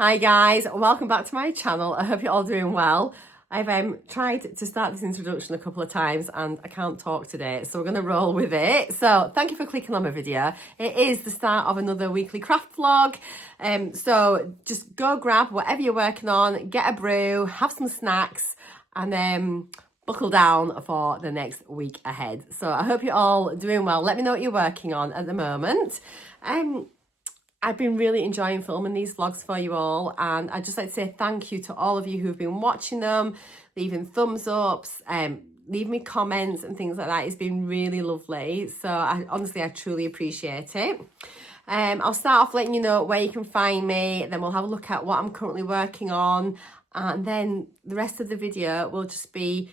Hi guys, welcome back to my channel. I hope you're all doing well. I've tried to start this introduction a couple of times and I can't talk today, so we're going to roll with it. So thank you for clicking on my video. It is the start of another weekly craft vlog. So just go grab whatever you're working on, get a brew, have some snacks, and then buckle down for the next week ahead. So I hope you're all doing well. Let me know what you're working on at the moment. I've been really enjoying filming these vlogs for you all, and I'd just like to say thank you to all of you who've been watching them, leaving thumbs ups, leave me comments and things like that. It's been really lovely. So I truly appreciate it. I'll start off letting you know where you can find me, then we'll have a look at what I'm currently working on, and then the rest of the video will just be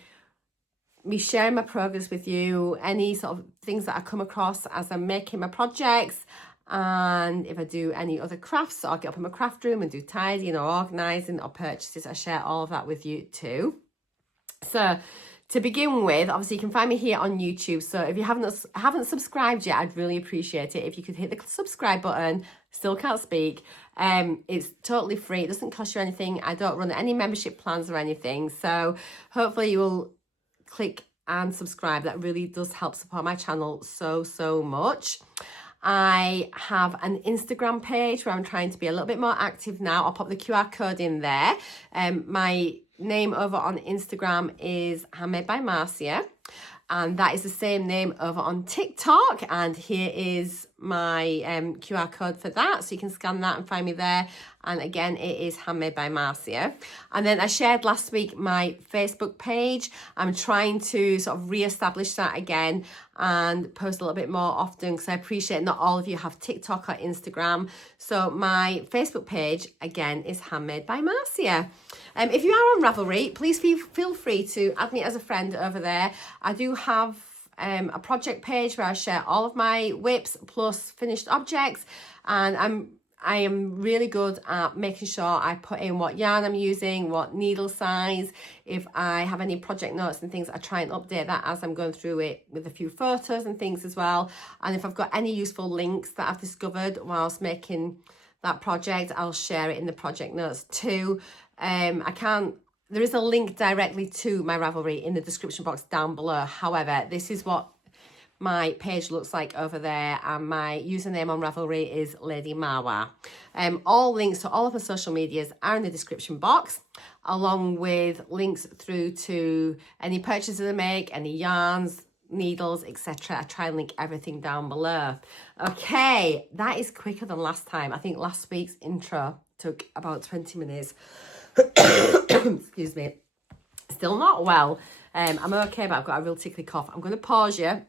me sharing my progress with you, any sort of things that I come across as I'm making my projects. And if I do any other crafts, I'll get up in my craft room and do tidying or organising or purchases. I share all of that with you too. So to begin with, obviously you can find me here on YouTube. So if you haven't subscribed yet, I'd really appreciate it if you could hit the subscribe button. Still can't speak. It's totally free. It doesn't cost you anything. I don't run any membership plans or anything. So hopefully you will click and subscribe. That really does help support my channel so much. I have an Instagram page where I'm trying to be a little bit more active now. I'll pop the QR code in there. My name over on Instagram is Handmade by Marcea, and that is the same name over on TikTok. And here is my QR code for that, so you can scan that and find me there. And again, it is Handmade by Marcea. And then I shared last week my Facebook page. I'm trying to sort of re-establish that again and post a little bit more often, because I appreciate not all of you have TikTok or Instagram. So my Facebook page again is Handmade by Marcea. If you are on Ravelry, please feel free to add me as a friend over there. I do have a project page where I share all of my whips plus finished objects, and I am really good at making sure I put in what yarn I'm using, what needle size. If I have any project notes and things, I try and update that as I'm going through it with a few photos and things as well. And if I've got any useful links that I've discovered whilst making that project, I'll share it in the project notes too. There is a link directly to my Ravelry in the description box down below. However, this is what my page looks like over there, and my username on Ravelry is Lady Marwa. All links to all of my social medias are in the description box, along with links through to any purchases I make, any yarns, needles, etc. I try and link everything down below. Okay, that is quicker than last time. I think last week's intro took about 20 minutes. Excuse me. Still not well. I'm okay, but I've got a real tickly cough. I'm going to pause you.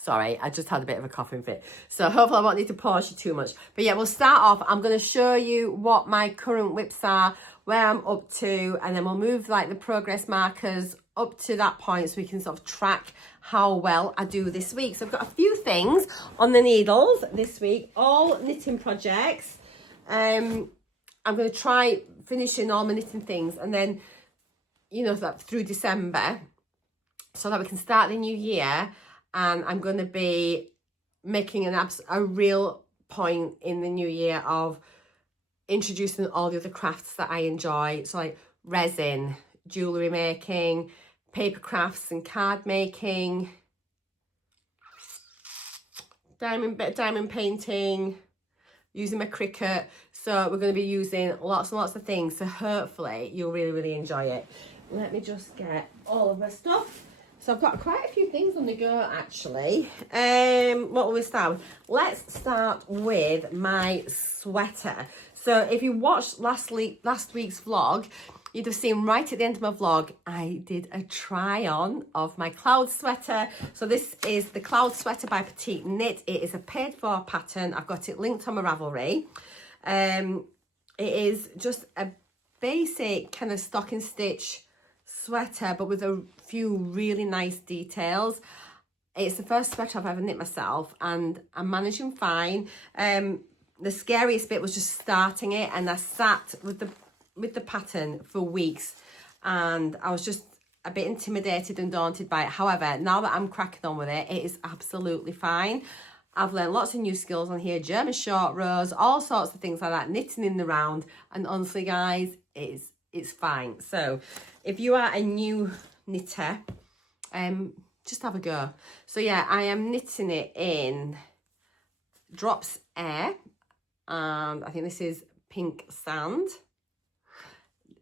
Sorry, I just had a bit of a coughing fit. So hopefully I won't need to pause you too much. But yeah, we'll start off. I'm going to show you what my current whips are, where I'm up to, and then we'll move like the progress markers up to that point so we can sort of track how well I do this week. So I've got a few things on the needles this week, all knitting projects. I'm going to try finishing all my knitting things, and then, you know, that through December, so that we can start the new year. And I'm going to be making a real point in the new year of introducing all the other crafts that I enjoy. So like resin, jewellery making, paper crafts and card making, diamond painting, using my Cricut. So we're going to be using lots and lots of things. So hopefully you'll really enjoy it. Let me just get all of my stuff. So I've got quite a few things on the go actually. What will we start with? Let's start with my sweater. So if you watched last week's vlog, you'd have seen right at the end of my vlog, I did a try on of my cloud sweater. So this is the cloud sweater by PetiteKnit. It is a paid for pattern. I've got it linked on my Ravelry. It is just a basic kind of stocking stitch sweater, but with a few really nice details. It's the first sweater I've ever knit myself, and I'm managing fine. The scariest bit was just starting it, and I sat with the pattern for weeks, and I was just a bit intimidated and daunted by it. However, now that I'm cracking on with it, it is absolutely fine. I've learned lots of new skills on here, German short rows, all sorts of things like that, knitting in the round. And honestly, guys, it's fine. So if you are a new knitter, just have a go. So yeah, I am knitting it in Drops Air, and I think this is Pink Sand.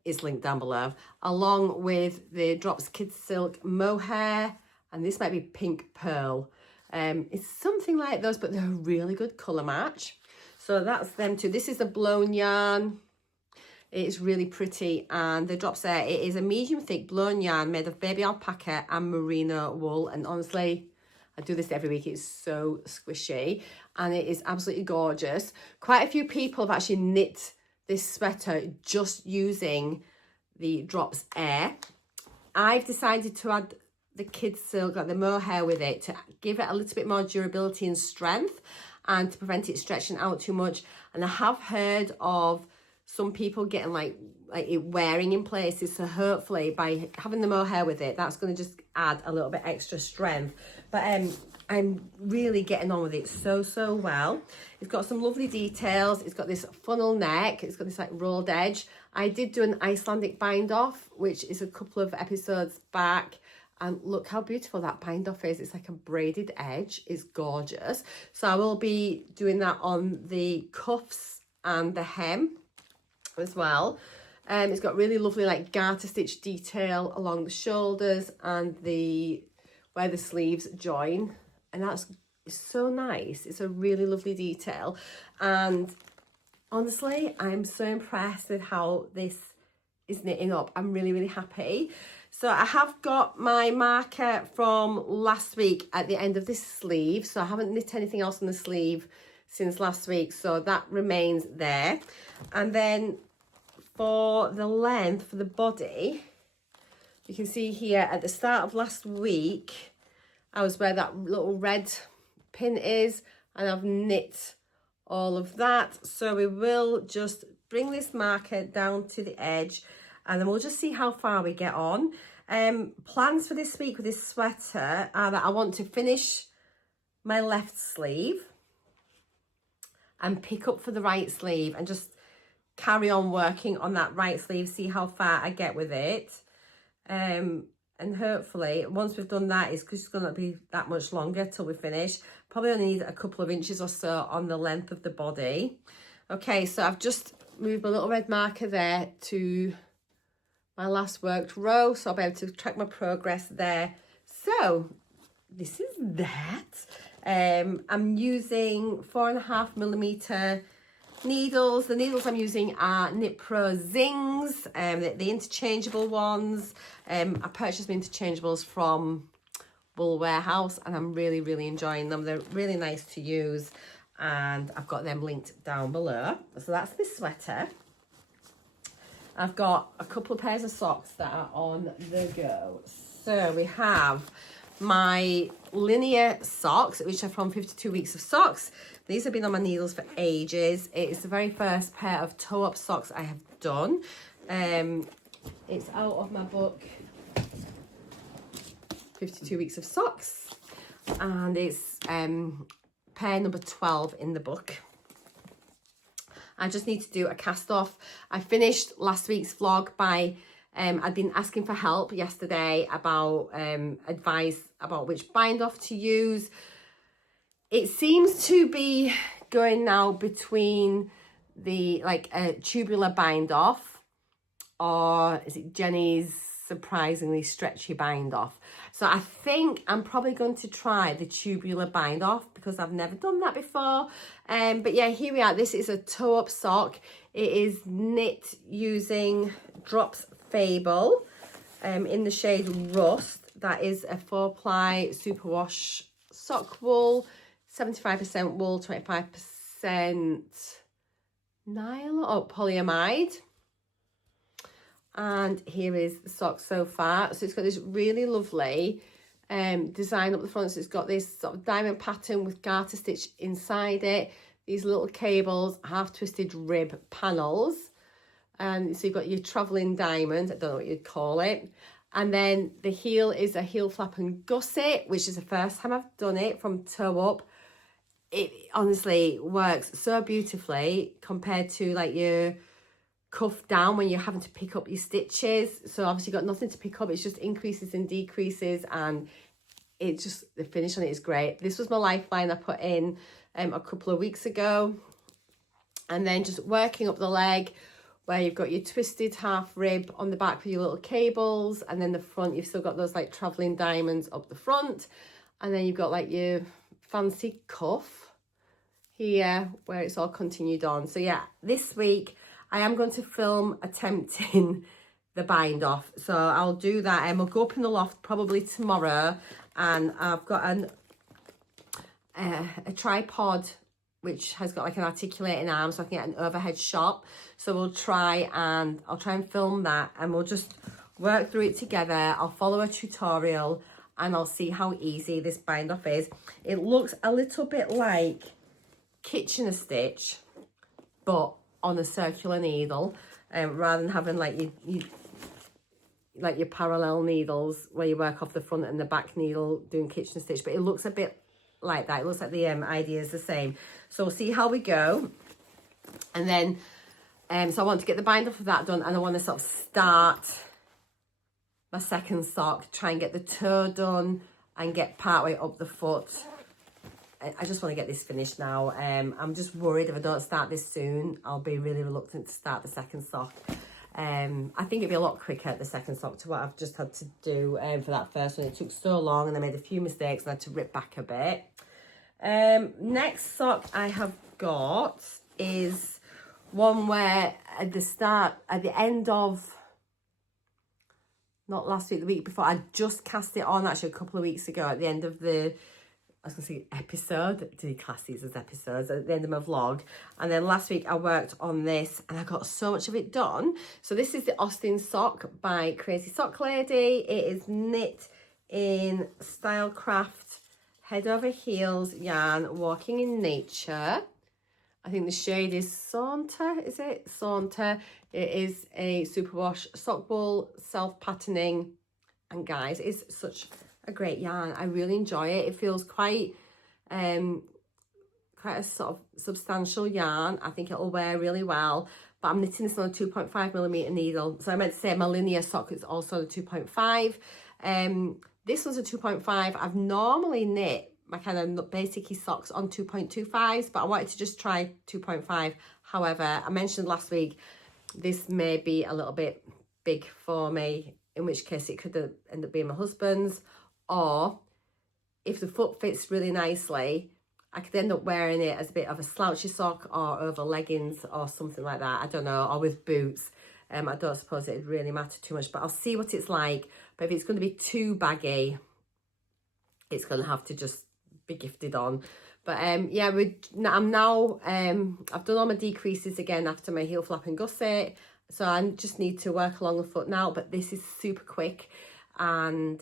Is linked down below, along with the Drops Kids Silk Mohair, and this might be Pink Pearl. It's something like those, but they're a really good colour match. So that's them too. This is the blown yarn. It's really pretty, and the Drops Air, it is a medium thick blown yarn made of baby alpaca and merino wool, and honestly, I do this every week. It's so squishy, and it is absolutely gorgeous. Quite a few people have actually knit this sweater just using the Drops Air. I've decided to add the kids silk, like the mohair, with it to give it a little bit more durability and strength, and to prevent it stretching out too much. And I have heard of some people getting like it wearing in places, so hopefully by having the mohair with it, that's going to just add a little bit extra strength. But I'm really getting on with it so well. It's got some lovely details. It's got this funnel neck. It's got this like rolled edge. I did do an Icelandic bind off, which is a couple of episodes back. And look how beautiful that bind off is. It's like a braided edge. It's gorgeous. So I will be doing that on the cuffs and the hem as well. It's got really lovely like garter stitch detail along the shoulders and where the sleeves join, and that's so nice. It's a really lovely detail, and honestly, I'm so impressed with how this is knitting up. I'm really happy. So I have got my marker from last week at the end of this sleeve, so I haven't knit anything else on the sleeve since last week, so that remains there. And then for the length for the body, you can see here at the start of last week, I was where that little red pin is, and I've knit all of that. So we will just bring this marker down to the edge, and then we'll just see how far we get on. Plans for this week with this sweater are that I want to finish my left sleeve and pick up for the right sleeve and just carry on working on that right sleeve, see how far I get with it. And hopefully once we've done that, it's just going to be that much longer till we finish. Probably only need a couple of inches or so on the length of the body. Okay, so I've just moved my little red marker there to my last worked row, so I'll be able to track my progress there. So this is that. I'm using 4.5mm needles. The needles I'm using are Knit Pro Zings, the interchangeable ones. I purchased my interchangeables from Wool Warehouse, and I'm really enjoying them. They're really nice to use, and I've got them linked down below. So that's this sweater. I've got a couple of pairs of socks that are on the go. So we have my Linea socks, which are from 52 Weeks of Socks. These have been on my needles for ages. It's the very first pair of toe-up socks I have done. It's out of my book, 52 Weeks of Socks, and it's pair number 12 in the book. I just need to do a cast off. I finished last week's vlog by I'd been asking for help yesterday about advice about which bind off to use. It seems to be going now between the like a tubular bind off, or is it Jenny's surprisingly stretchy bind off. So I think I'm probably going to try the tubular bind off because I've never done that before. But yeah, here we are. This is a toe up sock. It is knit using Drops Fable in the shade Rust. That is a 4-ply superwash sock wool, 75% wool, 25% nylon or polyamide. And here is the sock so far. So it's got this really lovely design up the front. So it's got this sort of diamond pattern with garter stitch inside it. These little cables, half twisted rib panels. And so you've got your travelling diamond, I don't know what you'd call it. And then the heel is a heel flap and gusset, which is the first time I've done it from toe up. it honestly works so beautifully compared to like your cuff down when you're having to pick up your stitches. So obviously you've got nothing to pick up, it's just increases and decreases, and it just, the finish on it is great. This was my lifeline I put in a couple of weeks ago. And then just working up the leg where you've got your twisted half rib on the back with your little cables, and then the front you've still got those like traveling diamonds up the front, and then you've got like your fancy cuff here where it's all continued on. So yeah, this week I am going to film attempting the bind off, so I'll do that, and we'll go up in the loft probably tomorrow, and I've got a tripod which has got like an articulating arm, so I can get an overhead shot. So I'll try and film that, and we'll just work through it together. I'll follow a tutorial and I'll see how easy this bind off is. It looks a little bit like Kitchener stitch, but on a circular needle, rather than having like your parallel needles where you work off the front and the back needle doing Kitchener stitch. But it looks a bit like that. It looks like the idea is the same. So we'll see how we go, and then so I want to get the bind off of that done, and I want to sort of start my second sock, try and get the toe done and get partway up the foot. I just want to get this finished now. I'm just worried if I don't start this soon, I'll be really reluctant to start the second sock. I think it'd be a lot quicker at the second sock to what I've just had to do for that first one. It took so long and I made a few mistakes and I had to rip back a bit. Next sock I have got is one where at the end of, not last week, the week before, I just cast it on actually a couple of weeks ago at the end of the, I was going to say episode, do you class these as episodes, at the end of my vlog. And then last week I worked on this and I got so much of it done. So this is the Austin sock by Crazy Sock Lady. It is knit in Stylecraft head over heels yarn, walking in nature. I think the shade is Saunter, is it? Saunter. It is a superwash sock wool, self-patterning, and guys, it's such a great yarn. I really enjoy it. It feels quite a sort of substantial yarn. I think it'll wear really well, but I'm knitting this on a 2.5mm needle. So I meant to say my Linea sock is also a 2.5. This was a 2.5. I've normally knit my kind of basic socks on 2.25s, but I wanted to just try 2.5. However, I mentioned last week, this may be a little bit big for me, in which case it could end up being my husband's, or if the foot fits really nicely, I could end up wearing it as a bit of a slouchy sock or over leggings or something like that. I don't know, or with boots. I don't suppose it'd really matter too much, but I'll see what it's like. But if it's going to be too baggy, it's going to have to just be gifted on. But yeah, I'm now, I've done all my decreases again after my heel flap and gusset. So I just need to work along the foot now, but this is super quick. And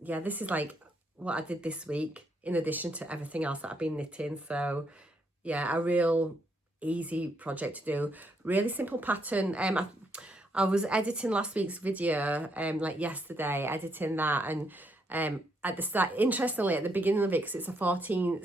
yeah, this is like what I did this week in addition to everything else that I've been knitting. So yeah, a real easy project to do. Really simple pattern. I was editing last week's video like yesterday, editing that, and at the start, interestingly at the beginning of it, because it's a 14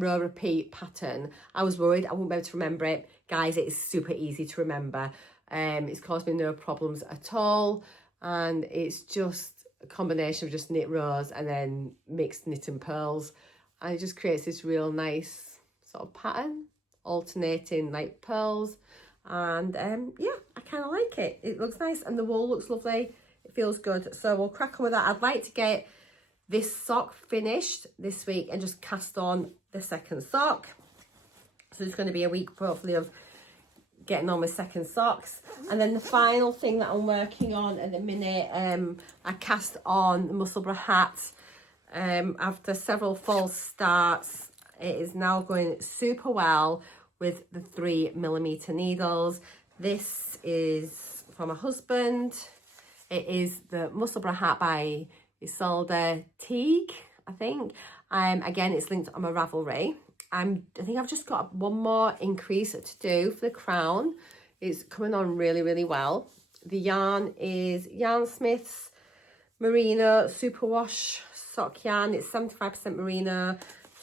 row repeat pattern, I was worried I wouldn't be able to remember it. Guys, it is super easy to remember. It's caused me no problems at all, and it's just a combination of just knit rows and then mixed knit and pearls, and it just creates this real nice sort of pattern, alternating like pearls. And yeah, I kind of like it. It looks nice and the wool looks lovely. It feels good. So we'll crack on with that. I'd like to get this sock finished this week and just cast on the second sock. So it's going to be a week hopefully of getting on with second socks. And then the final thing that I'm working on at the minute, I cast on the Musselburgh hat after several false starts. It is now going super well with the 3mm needles. This is for my husband. It is the Musselburgh hat by Ysolda Teague, I think. Again, it's linked on my Ravelry. I think I've just got one more increase to do for the crown. It's coming on really, really well. The yarn is Yarn Smith's Merino Superwash sock yarn. It's 75% merino,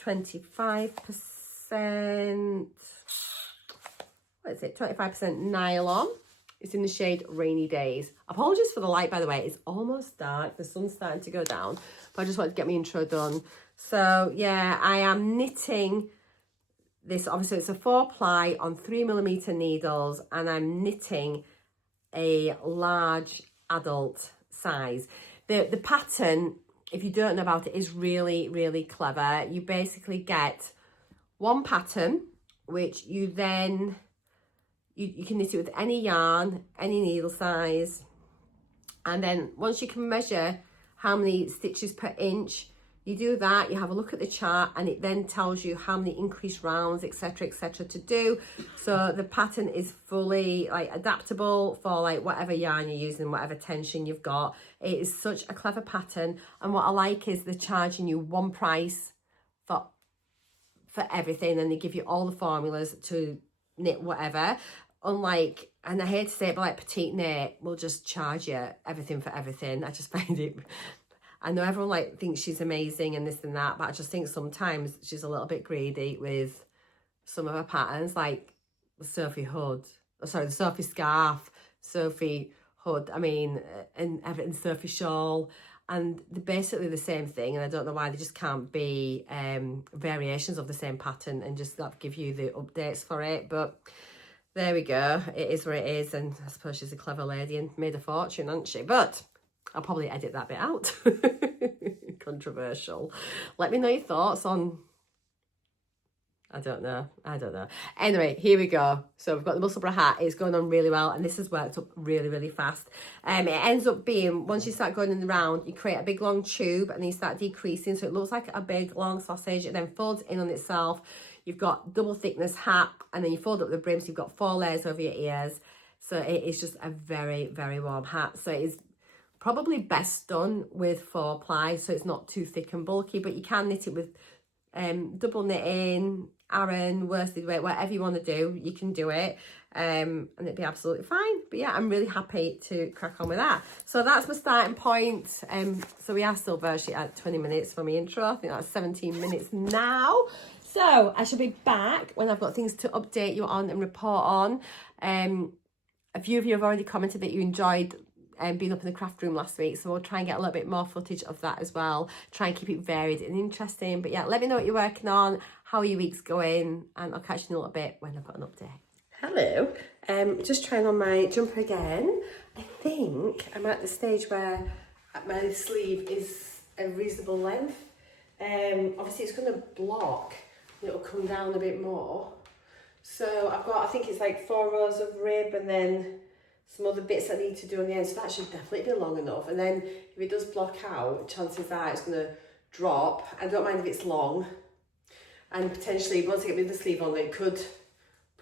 25%, what is it, 25% nylon. It's in the shade Rainy Days. Apologies for the light, by the way. It's almost dark. The sun's starting to go down. But I just wanted to get my intro done. So, yeah, I am knitting this. Obviously, it's a 4-ply on 3mm needles. And I'm knitting a large adult size. The pattern, if you don't know about it, is really, really clever. You basically get one pattern, which you then... You can knit it with any yarn, any needle size. And then once you can measure how many stitches per inch, you do that, you have a look at the chart, and it then tells you how many increased rounds, etc., to do. So the pattern is fully like adaptable for like whatever yarn you're using, whatever tension you've got. It is such a clever pattern. And what I like is they're charging you one price for everything, and they give you all the formulas to knit whatever. Unlike, and I hate to say it, but like PetiteKnit will just charge you everything for everything. I just find it, I know everyone like thinks she's amazing and this and that, but I just think sometimes she's a little bit greedy with some of her patterns, like the Sophie hood, the Sophie scarf, Sophie hood, I mean, and Sophie shawl, and they're basically the same thing. And I don't know why they just can't be variations of the same pattern and just give you the updates for it. But there we go. It is what it is. And I suppose she's a clever lady and made a fortune, hasn't she? But I'll probably edit that bit out. Controversial. Let me know your thoughts on... I don't know. Anyway, here we go. So we've got the Musselburgh hat. It's going on really well. And this has worked up really, really fast. It ends up being, once you start going in the round, you create a big long tube and then you start decreasing. So it looks like a big long sausage. It then folds in on itself. You've got double thickness hat, and then you fold up the brim, so you've got 4 layers over your ears. So it is just a very, very warm hat. So it is probably best done with 4-ply, so it's not too thick and bulky, but you can knit it with double knitting, Aran, worsted weight, whatever you want to do, you can do it. And it'd be absolutely fine. But yeah, I'm really happy to crack on with that. So that's my starting point. So we are still virtually at 20 minutes for my intro. I think that's 17 minutes now. So I shall be back when I've got things to update you on and report on. A few of you have already commented that you enjoyed being up in the craft room last week, so we'll try and get a little bit more footage of that as well. Try and keep it varied and interesting. But yeah, let me know what you're working on, how your week's going, and I'll catch you in a little bit when I've got an update. Hello, just trying on my jumper again. I think I'm at the stage where my sleeve is a reasonable length. Obviously it's going to block. It'll come down a bit more. So I've got, I think it's like 4 rows of rib and then some other bits I need to do on the end. So that should definitely be long enough. And then if it does block out, chances are it's going to drop. I don't mind if it's long. And potentially, once I get rid of the sleeve on, it could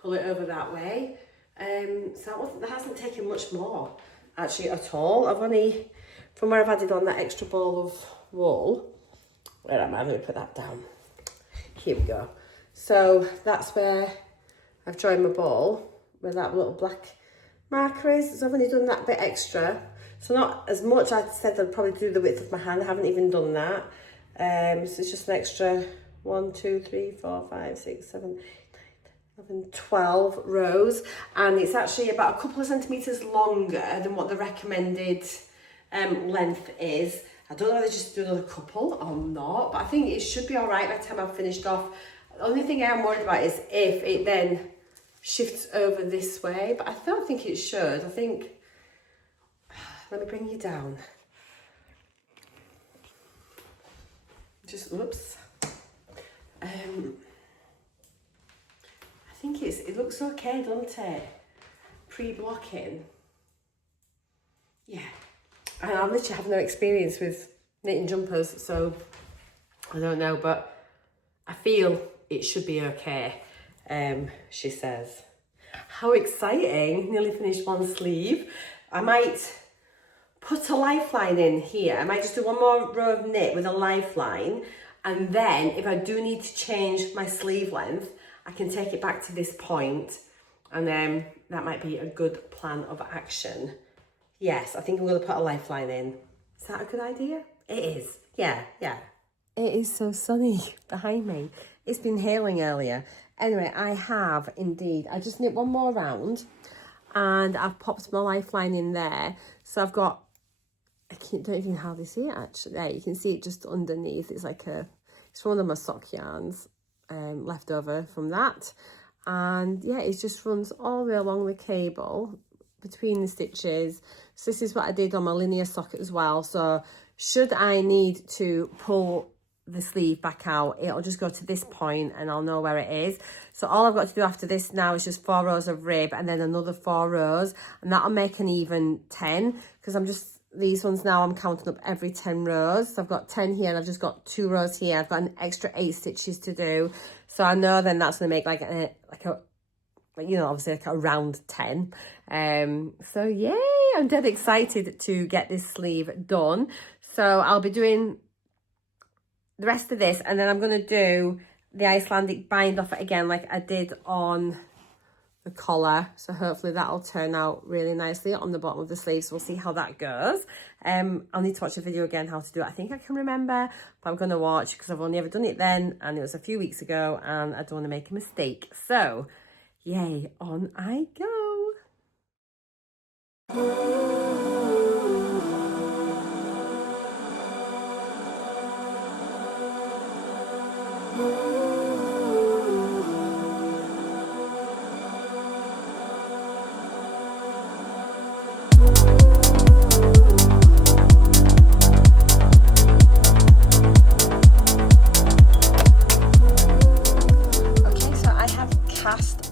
pull it over that way. So that hasn't taken much more actually at all. I've only, from where I've added on that extra ball of wool, where am I? Let me put that down. Here we go. So that's where I've joined my ball, where that little black marker is. So I've only done that bit extra. So not as much. I said I'd probably do the width of my hand. I haven't even done that. So it's just an extra 1, 2, 3, 4, 5, 6, 7, 8, 9, 11, 12 rows. And it's actually about a couple of centimetres longer than what the recommended length is. I don't know whether just do another couple or not, but I think it should be all right by the time I've finished off. The only thing I'm worried about is if it then shifts over this way, but I don't think it should. I think, let me bring you down. Just, whoops. I think it looks okay, doesn't it? Pre-blocking. Yeah. And I literally have no experience with knitting jumpers, so I don't know, but I feel it should be okay, she says. How exciting, nearly finished one sleeve. I might put a lifeline in here. I might just do one more row of knit with a lifeline, and then if I do need to change my sleeve length, I can take it back to this point, and then that might be a good plan of action. Yes, I think I'm going to put a lifeline in. Is that a good idea? It is. Yeah. It is so sunny behind me. It's been hailing earlier. Anyway, I have indeed. I just knit one more round and I've popped my lifeline in there. So I've got, don't even hardly see it actually. There, you can see it just underneath. It's like it's one of my sock yarns left over from that. And yeah, it just runs all the way along the cable between the stitches. So this is what I did on my Linea socket as well. So should I need to pull the sleeve back out, it'll just go to this point and I'll know where it is. So all I've got to do after this now is just 4 rows of rib and then another 4 rows, and that'll make an even 10, because I'm just, these ones now I'm counting up every 10 rows. So I've got 10 here and I've just got 2 rows here. I've got an extra 8 stitches to do. So I know then that's going to make like a you know, obviously like around 10. So yay, I'm dead excited to get this sleeve done. So I'll be doing the rest of this and then I'm going to do the Icelandic bind off it again like I did on the collar. So hopefully that'll turn out really nicely on the bottom of the sleeve. So we'll see how that goes. I'll need to watch a video again how to do it. I think I can remember, but I'm going to watch because I've only ever done it then and it was a few weeks ago and I don't want to make a mistake. So yay, on I go.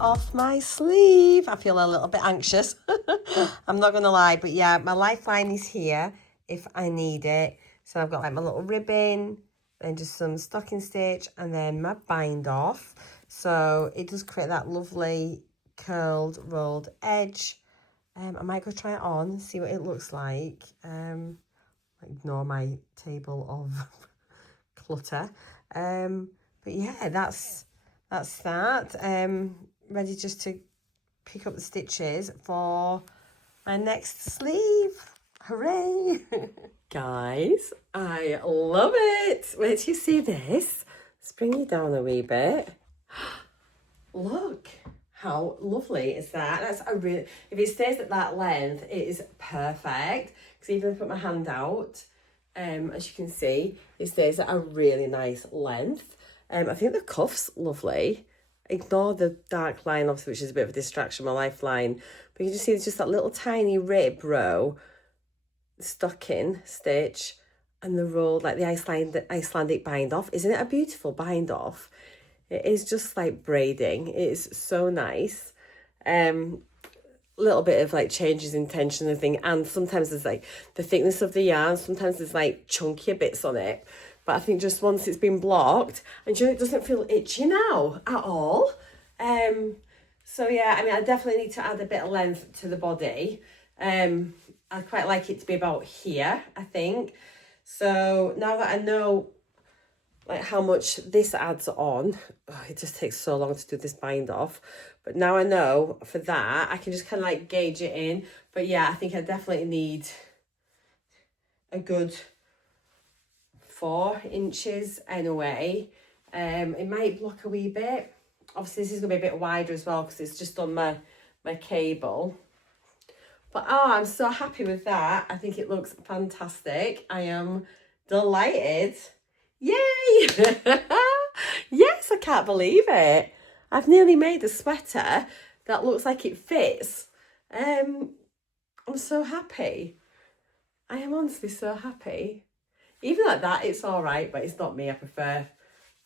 Off my sleeve. I feel a little bit anxious. I'm not gonna lie, but yeah, my lifeline is here if I need it. So I've got like my little ribbon, then just some stocking stitch, and then my bind off. So it does create that lovely curled rolled edge. I might go try it on, see what it looks like. Ignore my table of clutter. But yeah, that's that. Ready just to pick up the stitches for my next sleeve. Hooray! Guys, I love it. Wait till you see this. Let's bring you down a wee bit. Look how lovely is that. That's a really, if it stays at that length, it is perfect. Because even if I put my hand out, as you can see, it stays at a really nice length. I think the cuff's lovely. Ignore the dark line, obviously, which is a bit of a distraction, my lifeline. But you can just see it's just that little tiny rib row, stocking stitch, and the roll, like the Icelandic bind off. Isn't it a beautiful bind off? It is just like braiding. It is so nice. Little bit of like changes in tension and thing. And sometimes there's like the thickness of the yarn. Sometimes there's like chunkier bits on it. But I think just once it's been blocked, and you know, it doesn't feel itchy now at all. So yeah, I mean, I definitely need to add a bit of length to the body. I'd quite like it to be about here, I think. So now that I know like how much this adds on, it just takes so long to do this bind off. But now I know for that, I can just kind of like gauge it in. But yeah, I think I definitely need a good 4 inches anyway. It might block a wee bit. Obviously this is gonna be a bit wider as well because it's just on my cable. But oh, I'm so happy with that. I think it looks fantastic. I am delighted. Yay! Yes, I can't believe it. I've nearly made a sweater that looks like it fits. I'm so happy. I am honestly so happy. Even like that, it's all right, but it's not me. I prefer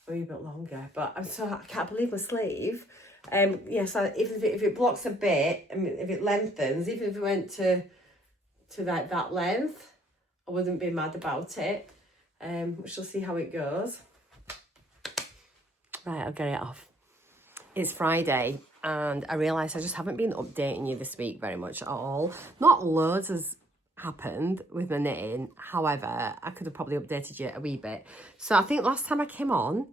a wee bit longer. But I can't believe my sleeve. Yeah, so if it blocks a bit, I mean, if it lengthens, even if it went to that length, I wouldn't be mad about it. We shall see how it goes. Right, I'll get it off. It's Friday, and I realised I just haven't been updating you this week very much at all. Not loads has happened with my knitting. However, I could have probably updated you a wee bit. So I think last time I came on,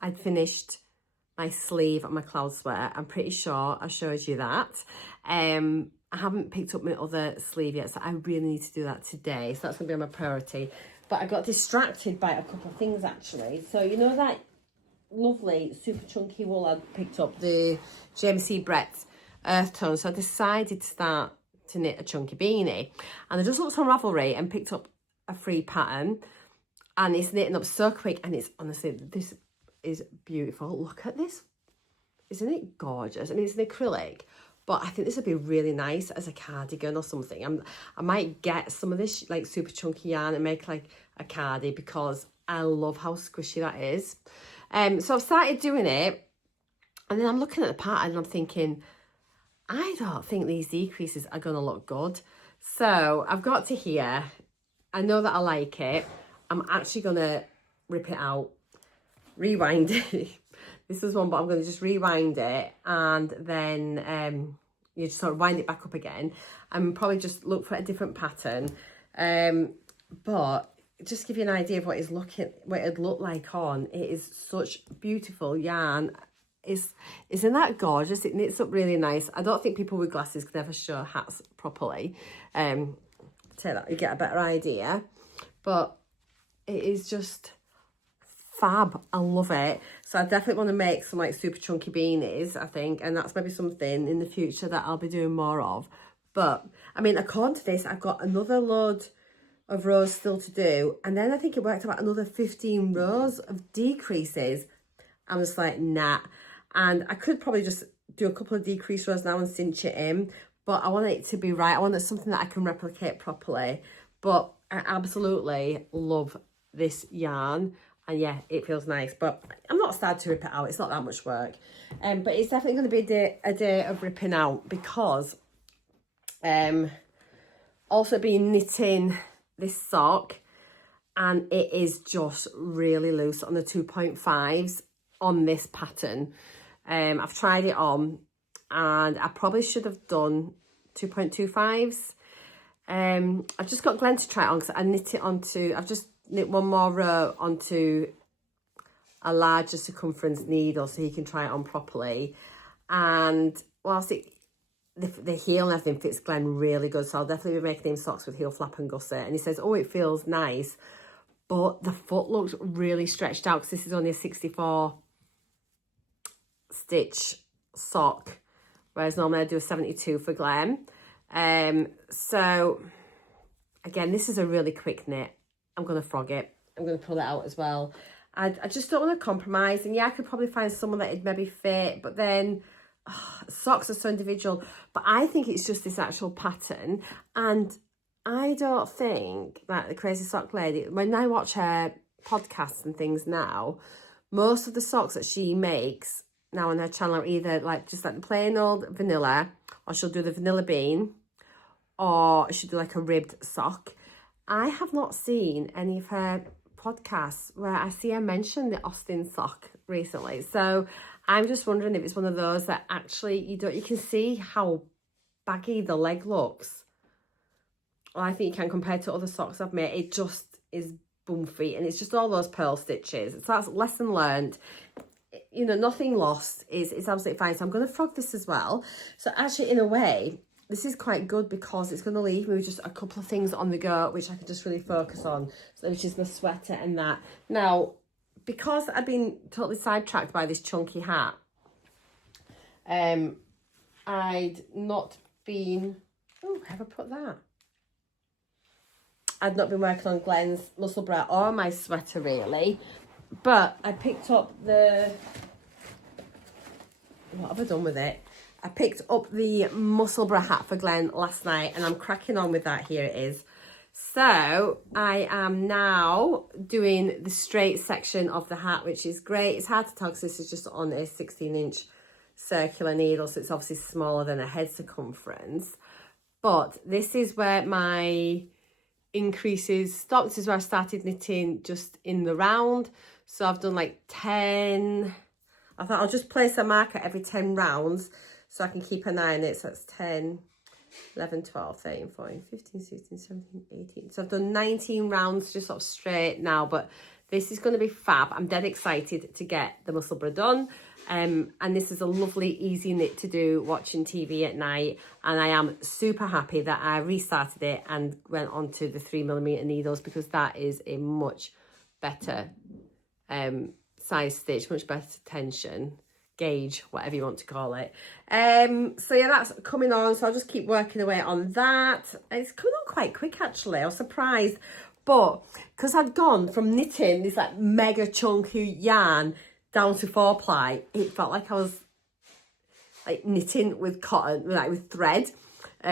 I'd finished my sleeve and my cloud sweater. I'm pretty sure I showed you that. I haven't picked up my other sleeve yet, so I really need to do that today. So that's going to be my priority. but I got distracted by a couple of things actually. So you know that lovely super chunky wool I picked up, the JMC Brett earth tone. So I decided to start to knit a chunky beanie, and I just looked on Ravelry and picked up a free pattern, and it's knitting up so quick, and it's honestly, this is beautiful. Look at this, isn't it gorgeous? I mean, it's an acrylic, but I think this would be really nice as a cardigan or something. I might get some of this like super chunky yarn and make like a cardi, because I love how squishy that is. So I've started doing it, and then I'm looking at the pattern and I'm thinking, I don't think these decreases are going to look good. So I've got to here. I know that I like it. I'm actually going to rip it out, rewind it. This is one, but I'm going to just rewind it, and then you just sort of wind it back up again, and probably just look for a different pattern. But just give you an idea of what it'd look like on. It is such beautiful yarn. Isn't that gorgeous? It knits up really nice. I don't think people with glasses can ever show hats properly. Tell that, you get a better idea. But it is just fab. I love it. So I definitely want to make some like super chunky beanies, I think, and that's maybe something in the future that I'll be doing more of. But I mean, according to this, I've got another load of rows still to do, and then I think it worked about another 15 rows of decreases. I'm just like, nah. And I could probably just do a couple of decrease rows now and cinch it in, but I want it to be right. I want it something that I can replicate properly. But I absolutely love this yarn, and yeah, it feels nice. But I'm not starting to rip it out. It's not that much work. But it's definitely going to be a day of ripping out, because also been knitting this sock, and it is just really loose on the 2.5s on this pattern. I've tried it on, and I probably should have done 2.25s. I've just got Glenn to try it on, because I knit it onto, I've just knit one more row onto a larger circumference needle so he can try it on properly. And whilst the heel and everything fits Glenn really good, so I'll definitely be making him socks with heel flap and gusset. And he says, oh, it feels nice, but the foot looks really stretched out, because this is only a 64 stitch sock, whereas normally I do a 72 for Glenn. So again, this is a really quick knit. I'm going to frog it. I'm going to pull it out as well. I just don't want to compromise. And yeah, I could probably find someone that would maybe fit, but then socks are so individual. But I think it's just this actual pattern. And I don't think that the Crazy Sock Lady, when I watch her podcasts and things now, most of the socks that she makes now on her channel are either like just like the plain old vanilla, or she'll do the vanilla bean, or she'll do like a ribbed sock. I have not seen any of her podcasts where I see her mention the Austin sock recently. So I'm just wondering if it's one of those that actually you can see how baggy the leg looks. Well, I think you can compare to other socks I've made. It just is boomfy, and it's just all those pearl stitches. So that's lesson learned. You know, nothing lost. It's absolutely fine. So I'm going to frog this as well. So actually, in a way, this is quite good, because it's going to leave me with just a couple of things on the go, which I can just really focus on, so which is my sweater and that. Now, because I've been totally sidetracked by this chunky hat, I'd not been... Oh, have I put that? I'd not been working on Glenn's Musselburgh or my sweater, really. But I picked up the... What have I done with it? I picked up the Musselburgh hat for Glenn last night, and I'm cracking on with that. Here it is. So I am now doing the straight section of the hat, which is great. It's hard to tell because this is just on a 16-inch circular needle, so it's obviously smaller than a head circumference. But this is where my increases stop. This is where I started knitting just in the round. So I've done like 10. I thought I'll just place a marker every 10 rounds so I can keep an eye on it. So that's 10, 11, 12, 13, 14, 15, 16, 17, 18. So I've done 19 rounds just sort of straight now, but this is going to be fab. I'm dead excited to get the Musselburgh done. And this is a lovely, easy knit to do watching TV at night. And I am super happy that I restarted it and went on to the 3mm needles, because that is a much better size stitch, much better tension, gauge, whatever you want to call it. So yeah, that's coming on. So I'll just keep working away on that. It's coming on quite quick, actually. I was surprised. But because I'd gone from knitting this like mega chunky yarn down to 4-ply, it felt like I was like knitting with cotton, like with thread,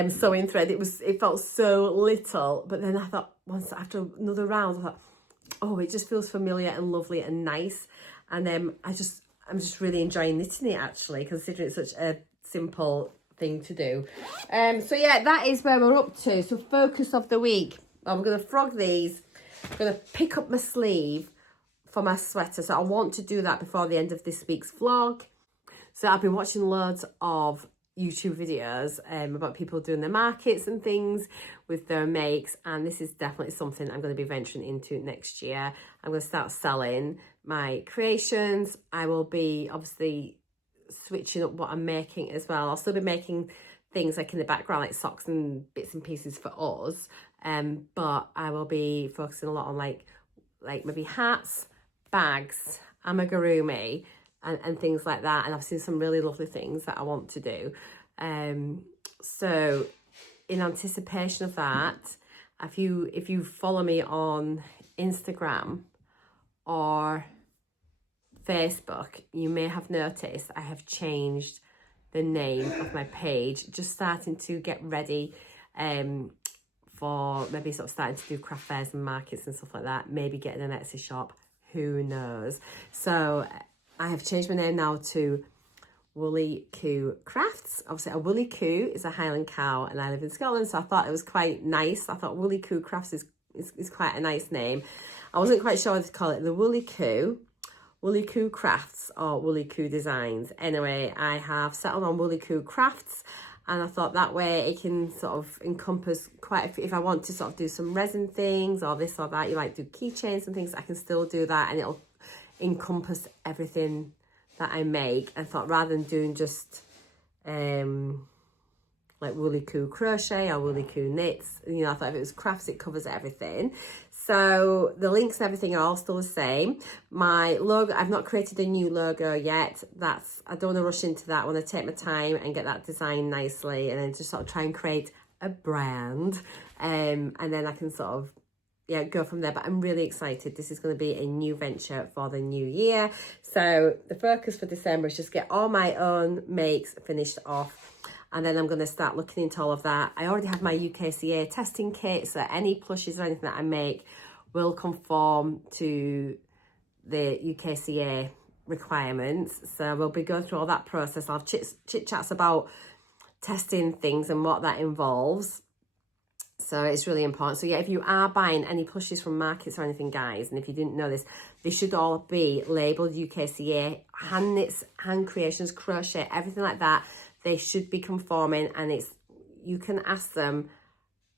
sewing thread. It felt so little. But then I thought, once after another round, I thought, oh, it just feels familiar and lovely and nice. And I'm just really enjoying knitting it, actually, considering it's such a simple thing to do. So yeah, that is where we're up to. So focus of the week. I'm going to frog these. I'm going to pick up my sleeve for my sweater. So I want to do that before the end of this week's vlog. So I've been watching loads of YouTube videos about people doing their markets and things with their makes, and this is definitely something I'm going to be venturing into next year. I'm going to start selling my creations. I will be obviously switching up what I'm making as well. I'll still be making things like in the background, like socks and bits and pieces for us, but I will be focusing a lot on like maybe hats, bags, amigurumi, and things like that. And I've seen some really lovely things that I want to do. So in anticipation of that, if you follow me on Instagram or Facebook, you may have noticed I have changed the name of my page, just starting to get ready for maybe sort of starting to do craft fairs and markets and stuff like that, maybe getting an Etsy shop, who knows. So I have changed my name now to Woolly Coo Crafts. Obviously a woolly coo is a Highland cow and I live in Scotland, so I thought it was quite nice. I thought Woolly Coo Crafts is quite a nice name. I wasn't quite sure what to call it, the Woolly Coo Crafts or Woolly Coo Designs. Anyway, I have settled on Woolly Coo Crafts, and I thought that way it can sort of encompass quite a few. If I want to sort of do some resin things or this or that, you might do keychains and things, I can still do that, and it'll encompass everything that I make. I thought rather than doing just like Woolly Coo Crochet or Woolly Coo Knits, you know, I thought if it was crafts, it covers everything. So the links and everything are all still the same. My logo, I've not created a new logo yet. I don't want to rush into that. I want to take my time and get that designed nicely, and then just sort of try and create a brand. And then I can sort of, yeah, go from there. But I'm really excited. This is going to be a new venture for the new year. So the focus for December is just get all my own makes finished off. And then I'm going to start looking into all of that. I already have my UKCA testing kit, so any plushes or anything that I make will conform to the UKCA requirements. So we'll be going through all that process. I'll have chit-chats about testing things and what that involves. So it's really important. So yeah, if you are buying any plushes from markets or anything, guys, and if you didn't know this, they should all be labelled UKCA, hand knits, hand creations, crochet, everything like that. They should be conforming, and you can ask them,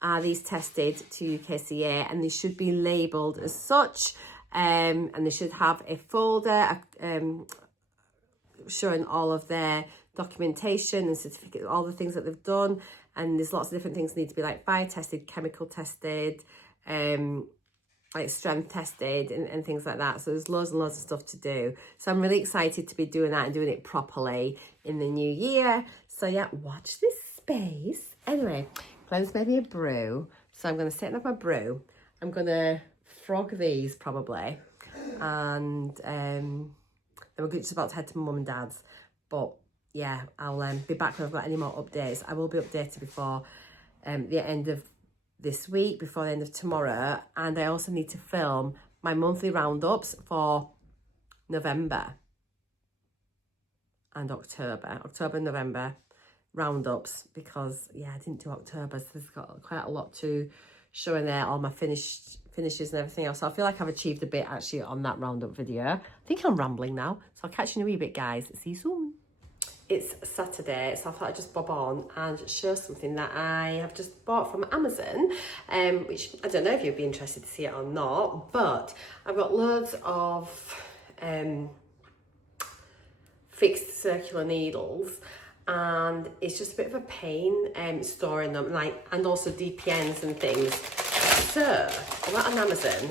are these tested to UKCA? And they should be labelled as such, and they should have a folder showing all of their documentation and certificate, all the things that they've done. And there's lots of different things that need to be like fire tested, chemical tested, like strength tested and things like that. So there's loads and loads of stuff to do. So I'm really excited to be doing that and doing it properly in the new year. So yeah, watch this space. Anyway, Glenn's made me a brew. So I'm going to set up my brew. I'm going to frog these probably. And then we're just about to head to my mum and dad's. But yeah, I'll be back when I've got any more updates. I will be updated before the end of this week, before the end of tomorrow. And I also need to film my monthly roundups for November and October and November roundups, because yeah, I didn't do October, so there's got quite a lot to show in there, all my finishes and everything else. So I feel like I've achieved a bit actually on that roundup video. I think I'm rambling now, so I'll catch you in a wee bit, guys. See you soon. it's Saturday, so I thought I'd just bob on and show something that I have just bought from Amazon, which I don't know if you'd be interested to see it or not, but I've got loads of fixed circular needles, and it's just a bit of a pain storing them, and also DPNs and things. So I went on Amazon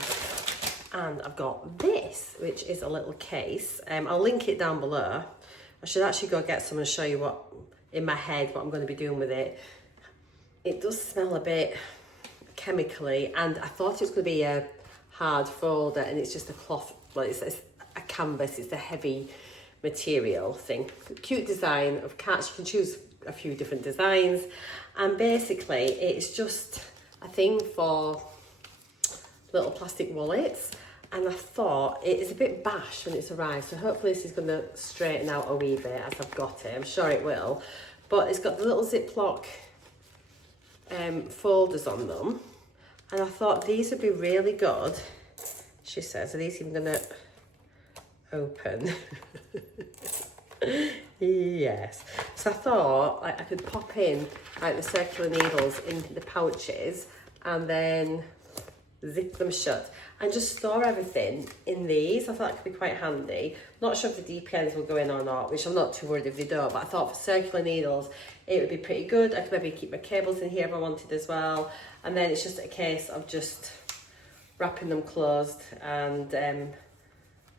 and I've got this, which is a little case. I'll link it down below. I should actually go get some and show you what, in my head, what I'm going to be doing with it. It does smell a bit chemically, and I thought it was going to be a hard folder, and it's just a cloth, well, it's a canvas, it's a heavy material thing. Cute design of cats. You can choose a few different designs, and basically it's just a thing for little plastic wallets. And I thought it is a bit bashed when it's arrived, so hopefully this is going to straighten out a wee bit as I've got it. I'm sure it will. But it's got the little Ziploc folders on them, and I thought these would be really good. She says, are these even going to open? Yes. So I thought I could pop in the circular needles into the pouches and then zip them shut and just store everything in these. I thought it could be quite handy. Not sure if the DPNs will go in or not, which I'm not too worried if they don't, but I thought for circular needles it would be pretty good. I could maybe keep my cables in here if I wanted as well, and then it's just a case of just wrapping them closed and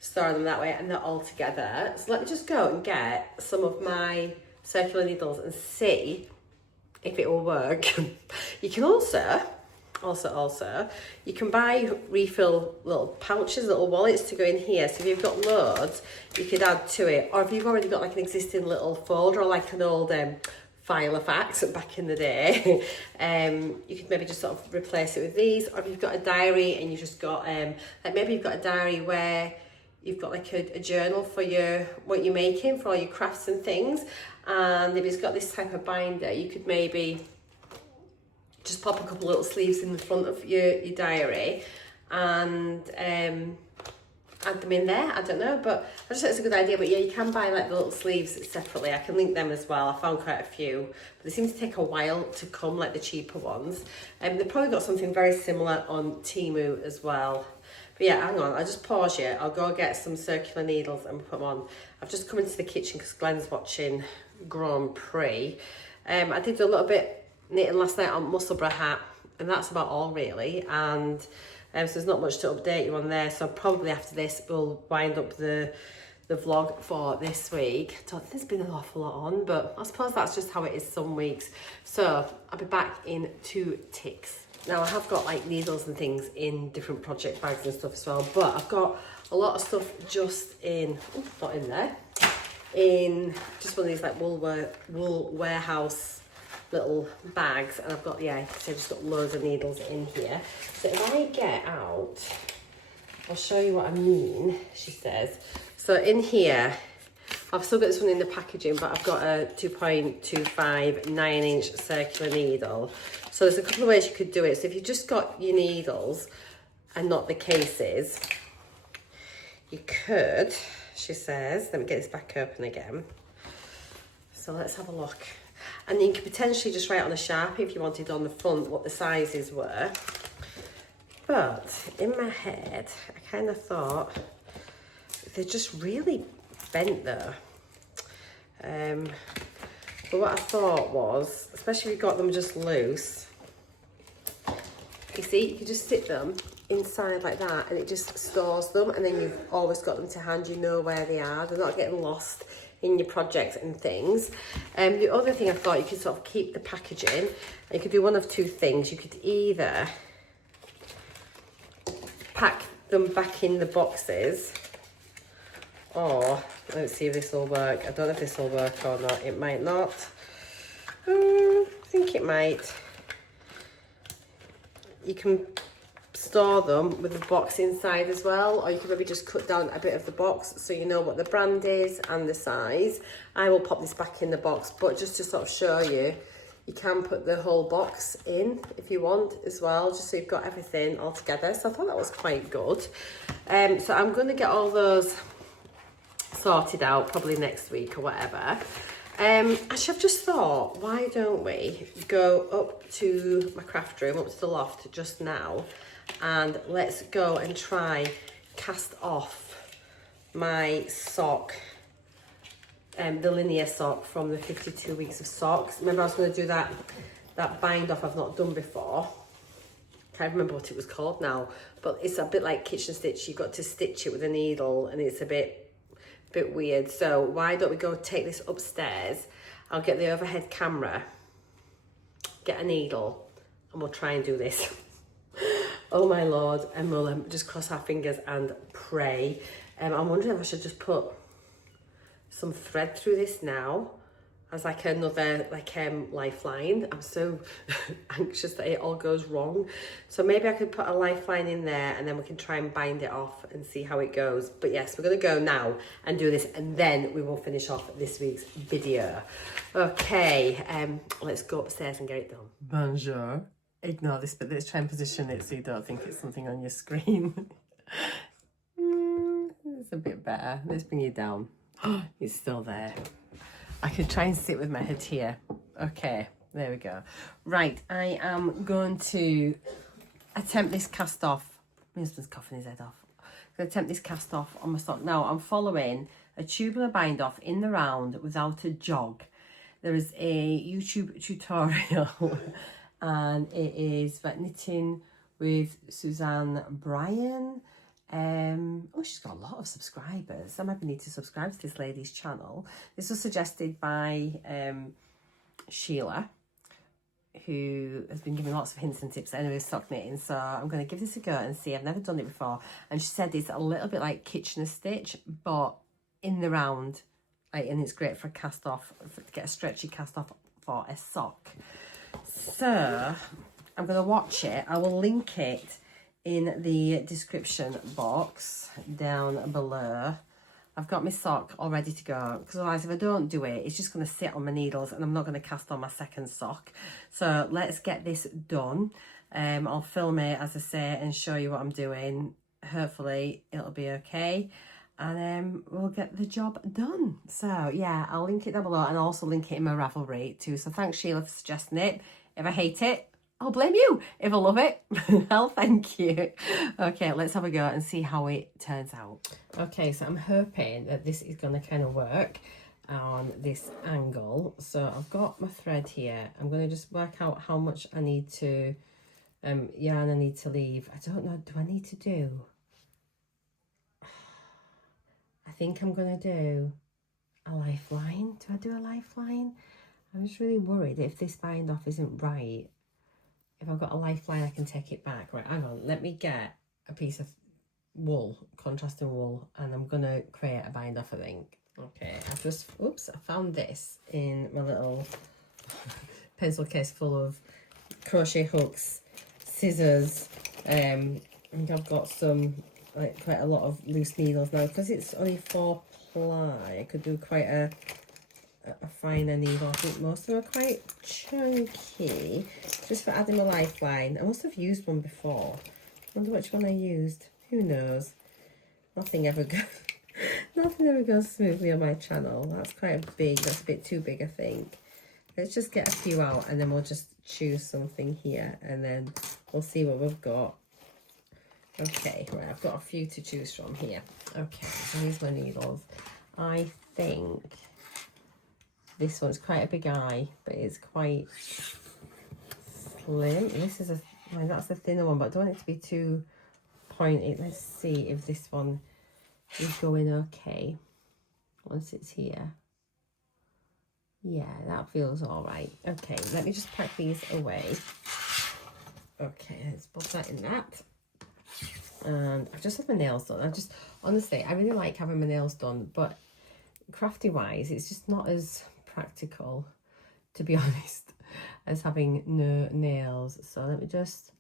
storing them that way, and they're all together. So let me just go and get some of my circular needles and see if it will work. You can also you can buy refill little pouches, little wallets to go in here. So if you've got loads, you could add to it, or if you've already got like an existing little folder or like an old file of facts back in the day, you could maybe just sort of replace it with these. Or if you've got a diary and you've just got like maybe you've got a diary where you've got like a journal for what you're making for all your crafts and things, and if it's got this type of binder, you could maybe just pop a couple little sleeves in the front of your diary and add them in there. I don't know, but I just think it's a good idea. But yeah, you can buy like the little sleeves separately. I can link them as well. I found quite a few, but they seem to take a while to come, like the cheaper ones. They've probably got something very similar on Teague as well. But yeah, hang on, I'll just pause you. I'll go get some circular needles and put them on. I've just come into the kitchen because Glenn's watching Grand Prix. I did a little bit knitting last night on Musselburgh hat, and that's about all really. And so there's not much to update you on there. So probably after this, we'll wind up the vlog for this week. There's been an awful lot on, but I suppose that's just how it is some weeks. So I'll be back in 2 ticks. Now I have got like needles and things in different project bags and stuff as well, but I've got a lot of stuff just in, not in there, in just one of these like wool warehouse little bags, and I've got, yeah, so I've just got loads of needles in here. So if I get out, I'll show you what I mean, she says. So in here, I've still got this one in the packaging, but I've got a 2.25 9-inch circular needle. So there's a couple of ways you could do it. So if you've just got your needles and not the cases, you could, she says, let me get this back open again. So let's have a look. And you could potentially just write on a Sharpie if you wanted on the front what the sizes were. But in my head, I kind of thought they're just really bent though. But what I thought was, especially if you got them just loose, you see, you can just stick them inside like that and it just stores them, and then you've always got them to hand, you know where they are, they're not getting lost in your projects and things. The other thing I thought, you could sort of keep the packaging, and you could do one of two things. You could either pack them back in the boxes, or let's see if this will work. I don't know if this will work or not. It might not. I think it might. You can store them with a box inside as well, or you can maybe just cut down a bit of the box so you know what the brand is and the size. I will pop this back in the box, but just to sort of show you, you can put the whole box in if you want as well, just so you've got everything all together. So I thought that was quite good. So I'm going to get all those sorted out probably next week or whatever. Actually, I've just thought, why don't we go up to my craft room, up to the loft just now, and let's go and try cast off my sock, the Linea sock from the 52 weeks of socks. Remember, I was going to do that bind off I've not done before. Can't remember what it was called now, but it's a bit like kitchen stitch. You've got to stitch it with a needle, and it's a bit weird. So why don't we go take this upstairs? I'll get the overhead camera, get a needle, and we'll try and do this. Oh my Lord, and we'll just cross our fingers and pray. I'm wondering if I should just put some thread through this now as like another lifeline. I'm so anxious that it all goes wrong. So maybe I could put a lifeline in there, and then we can try and bind it off and see how it goes. But yes, we're gonna go now and do this, and then we will finish off this week's video. Okay, let's go upstairs and get it done. Bonjour. Ignore this, but let's try and position it so you don't think it's something on your screen. It's a bit better. Let's bring you down. It's still there. I could try and sit with my head here. Okay, there we go. Right, I am going to attempt this cast off. My husband's coughing his head off. I'm going to attempt this cast off on my sock. Now, I'm following a tubular bind off in the round without a jog. There is a YouTube tutorial and it is about knitting with Suzanne Bryan. Oh, she's got a lot of subscribers. I maybe need to subscribe to this lady's channel. This was suggested by Sheila, who has been giving lots of hints and tips anyway, sock knitting. So I'm going to give this a go and see. I've never done it before, and she said it's a little bit like Kitchener stitch, but in the round, and it's great for a cast off, to get a stretchy cast off for a sock. So I'm going to watch it. I will link it in the description box down below. I've got my sock all ready to go, because otherwise if I don't do it, it's just going to sit on my needles and I'm not going to cast on my second sock. So let's get this done. I'll film it, as I say, and show you what I'm doing. Hopefully it'll be okay, and we'll get the job done. So yeah, I'll link it down below, and I'll also link it in my Ravelry too. So thanks, Sheila, for suggesting it. If I hate it, I'll blame you. If I love it, I'll thank you. Okay, let's have a go and see how it turns out. Okay, so I'm hoping that this is going to kind of work on this angle. So I've got my thread here. I'm going to just work out how much I need to, yarn I need to leave. I don't know, do I need to do? I think I'm going to do a lifeline. Do I do a lifeline? I'm just really worried if this bind off isn't right. If I've got a lifeline, I can take it back. Right, hang on. Let me get a piece of wool, contrasting wool, and I'm going to create a bind off, I think. Okay, I've just, oops, I found this in my little pencil case full of crochet hooks, scissors, and I've got some, like, quite a lot of loose needles now. Because it's only 4 ply, I could do quite a finer needle. I think most of them are quite chunky, just for adding a lifeline. I must have used one before. I wonder which one I used. Who knows? Nothing ever goes smoothly on my channel. That's quite big. That's a bit too big, I think. Let's just get a few out, and then we'll just choose something here, and then we'll see what we've got. Okay, right, I've got a few to choose from here. Okay, so here's my needles. I think this one's quite a big eye, but it's quite slim. This is that's a thinner one, but I don't want it to be too pointy. Let's see if this one is going okay once it's here. Yeah, that feels all right. Okay, let me just pack these away. Okay, let's put that in that. And I've just had my nails done. Honestly, I really like having my nails done, but crafty wise, it's just not as practical, to be honest, as having no nails. So let me just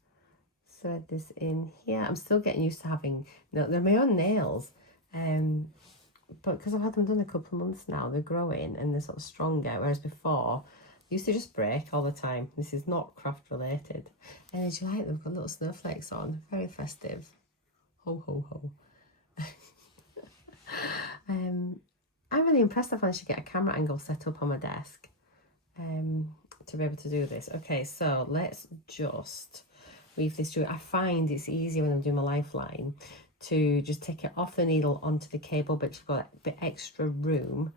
thread this in here. I'm still getting used to having, they're my own nails, but because I've had them done a couple of months now, they're growing and they're sort of stronger, whereas before they used to just break all the time. This is not craft related. And as you like, they've got little snowflakes on, very festive. Ho ho ho. I'm really impressed I've managed to get a camera angle set up on my desk to be able to do this. Okay, so let's just weave this through. I find it's easier when I'm doing my lifeline to just take it off the needle onto the cable, but you've got a bit extra room.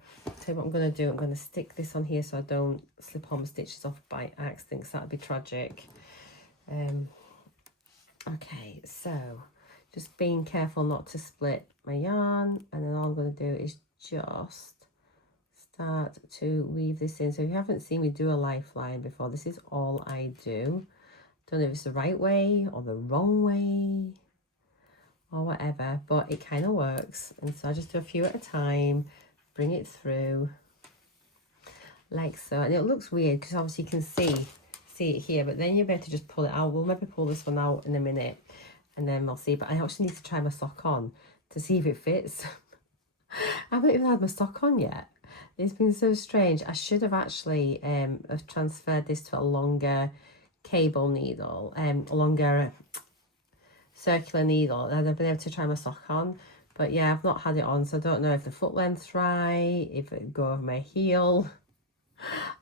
So what I'm going to do, I'm going to stick this on here so I don't slip all my stitches off by accident, because that would be tragic. Okay, so just being careful not to split my yarn, and then all I'm going to do is just start to weave this in. So if you haven't seen me do a lifeline before, this is all I do. Don't know if it's the right way or the wrong way or whatever, but it kind of works. And so I just do a few at a time, bring it through like so. And it looks weird because obviously you can see it here, but then you're able to just pull it out. We'll maybe pull this one out in a minute and then we'll see. But I actually need to try my sock on to see if it fits. I haven't even had my sock on yet. It's been so strange. I should have actually have transferred this to a longer cable needle, a longer circular needle, and I've been able to try my sock on. But yeah, I've not had it on, so I don't know if the foot length's right, if it go over my heel.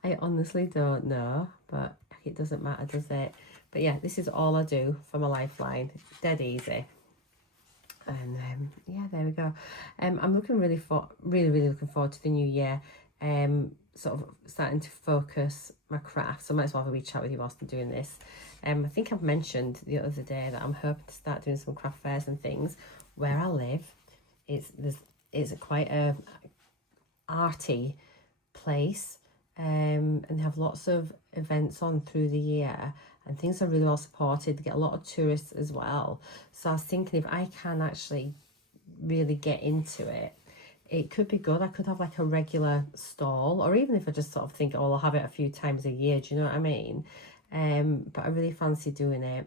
I honestly don't know, but it doesn't matter, does it? But yeah, this is all I do for my lifeline. Dead easy. And yeah, there we go. I'm looking really looking forward to the new year. Sort of starting to focus my craft. So I might as well have a wee chat with you whilst I'm doing this. I think I've mentioned the other day that I'm hoping to start doing some craft fairs and things. Where I live, it's quite a arty place, and they have lots of events on through the year, and things are really well supported. They get a lot of tourists as well. So I was thinking if I can actually really get into it, it could be good. I could have like a regular stall, or even if I just sort of think, oh, I'll have it a few times a year. Do you know what I mean? But I really fancy doing it,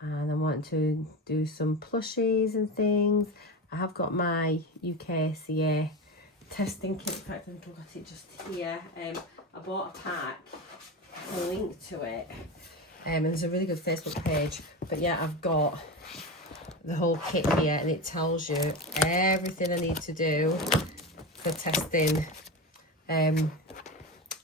and I'm wanting to do some plushies and things. I have got my UKCA testing kit. In fact, I've got it just here. I bought a pack, a link to it, and there's a really good Facebook page. But yeah, I've got the whole kit here, and it tells you everything I need to do for testing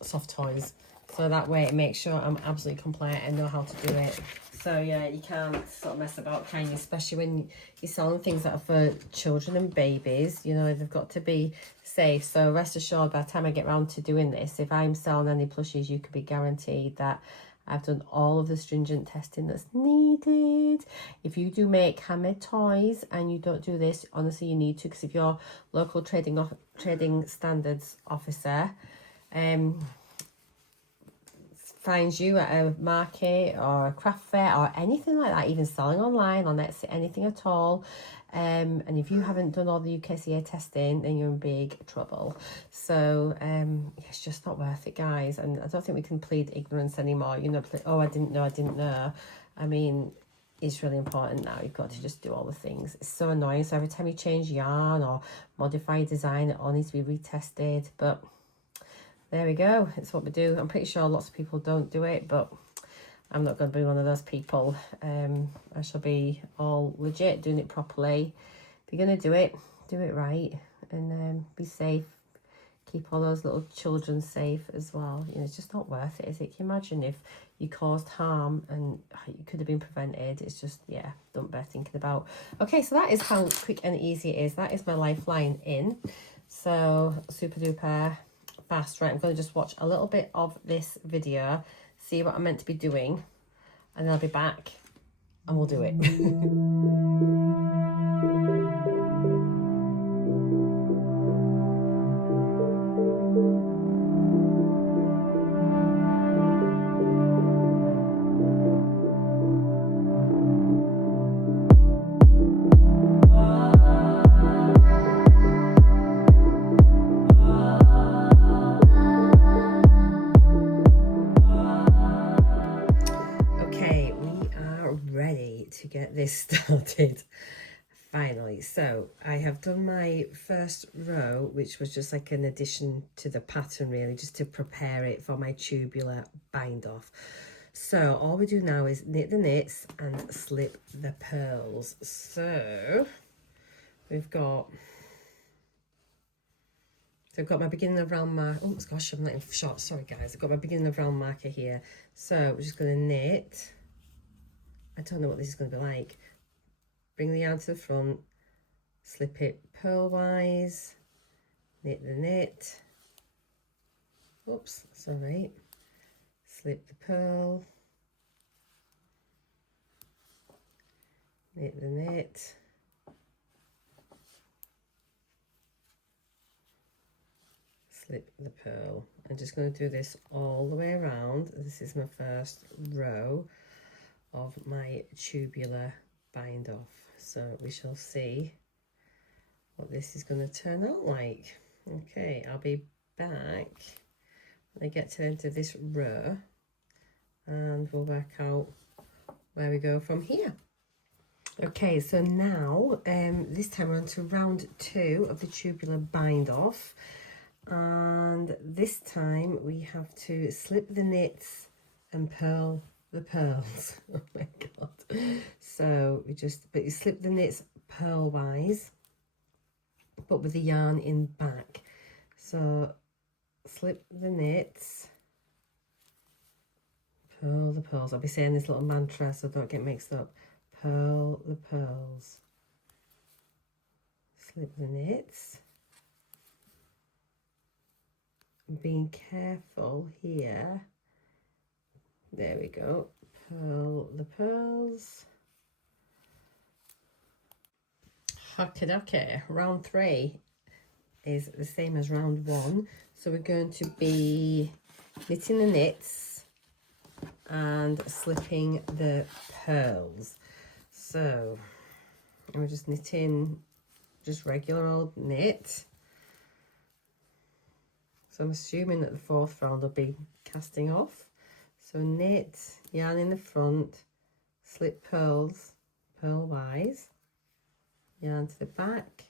soft toys. So that way it makes sure I'm absolutely compliant and know how to do it. So yeah, you can't sort of mess about, can you? Especially when you're selling things that are for children and babies. You know, they've got to be safe. So rest assured, by the time I get around to doing this, if I'm selling any plushies, you could be guaranteed that I've done all of the stringent testing that's needed. If you do make handmade toys and you don't do this, honestly, you need to, because if your local trading standards officer finds you at a market or a craft fair or anything like that, even selling online on Etsy, anything at all, and if you haven't done all the UKCA testing, then you're in big trouble. So it's just not worth it, guys. And I don't think we can plead ignorance anymore. You know, oh, I didn't know. I mean, it's really important now. You've got to just do all the things. It's so annoying. So every time you change yarn or modify your design, it all needs to be retested. But there we go. It's what we do. I'm pretty sure lots of people don't do it, but I'm not going to be one of those people. I shall be all legit, doing it properly. If you're going to do it right, and be safe. Keep all those little children safe as well. You know, it's just not worth it, is it? Can you imagine if you caused harm and you could have been prevented? It's just, yeah, don't bear thinking about. Okay, so that is how quick and easy it is. That is my lifeline in. So super duper fast. Right, I'm going to just watch a little bit of this video, see what I'm meant to be doing, and then I'll be back and we'll do it. To get this started finally. So I have done my first row, which was just like an addition to the pattern, really, just to prepare it for my tubular bind off. So all we do now is knit the knits and slip the pearls. So we've got So I've got my beginning of round mark. Oh gosh, I'm not in shot. Sorry guys, I've got my beginning of round marker here. So we're just going to knit. I don't know what this is going to be like. Bring the yarn to the front, slip it purlwise, knit the knit. Oops, sorry. Slip the purl, knit the knit. Slip the purl. I'm just going to do this all the way around. This is my first row of my tubular bind off, so we shall see what this is going to turn out like. Okay, I'll be back when I get to the end of this row and we'll work out where we go from here. Okay, so now this time we're on to round 2 of the tubular bind off, and this time we have to slip the knits and purl the pearls. Oh my god. So but you slip the knits purlwise but with the yarn in back. So slip the knits, purl the pearls. I'll be saying this little mantra so don't get mixed up. Purl the pearls, slip the knits. Being careful here. There we go. Purl the pearls. Okay, round 3 is the same as round 1. So we're going to be knitting the knits and slipping the pearls. So we're just knitting just regular old knit. So I'm assuming that the 4th round will be casting off. So knit, yarn in the front, slip pearls, purlwise, yarn to the back,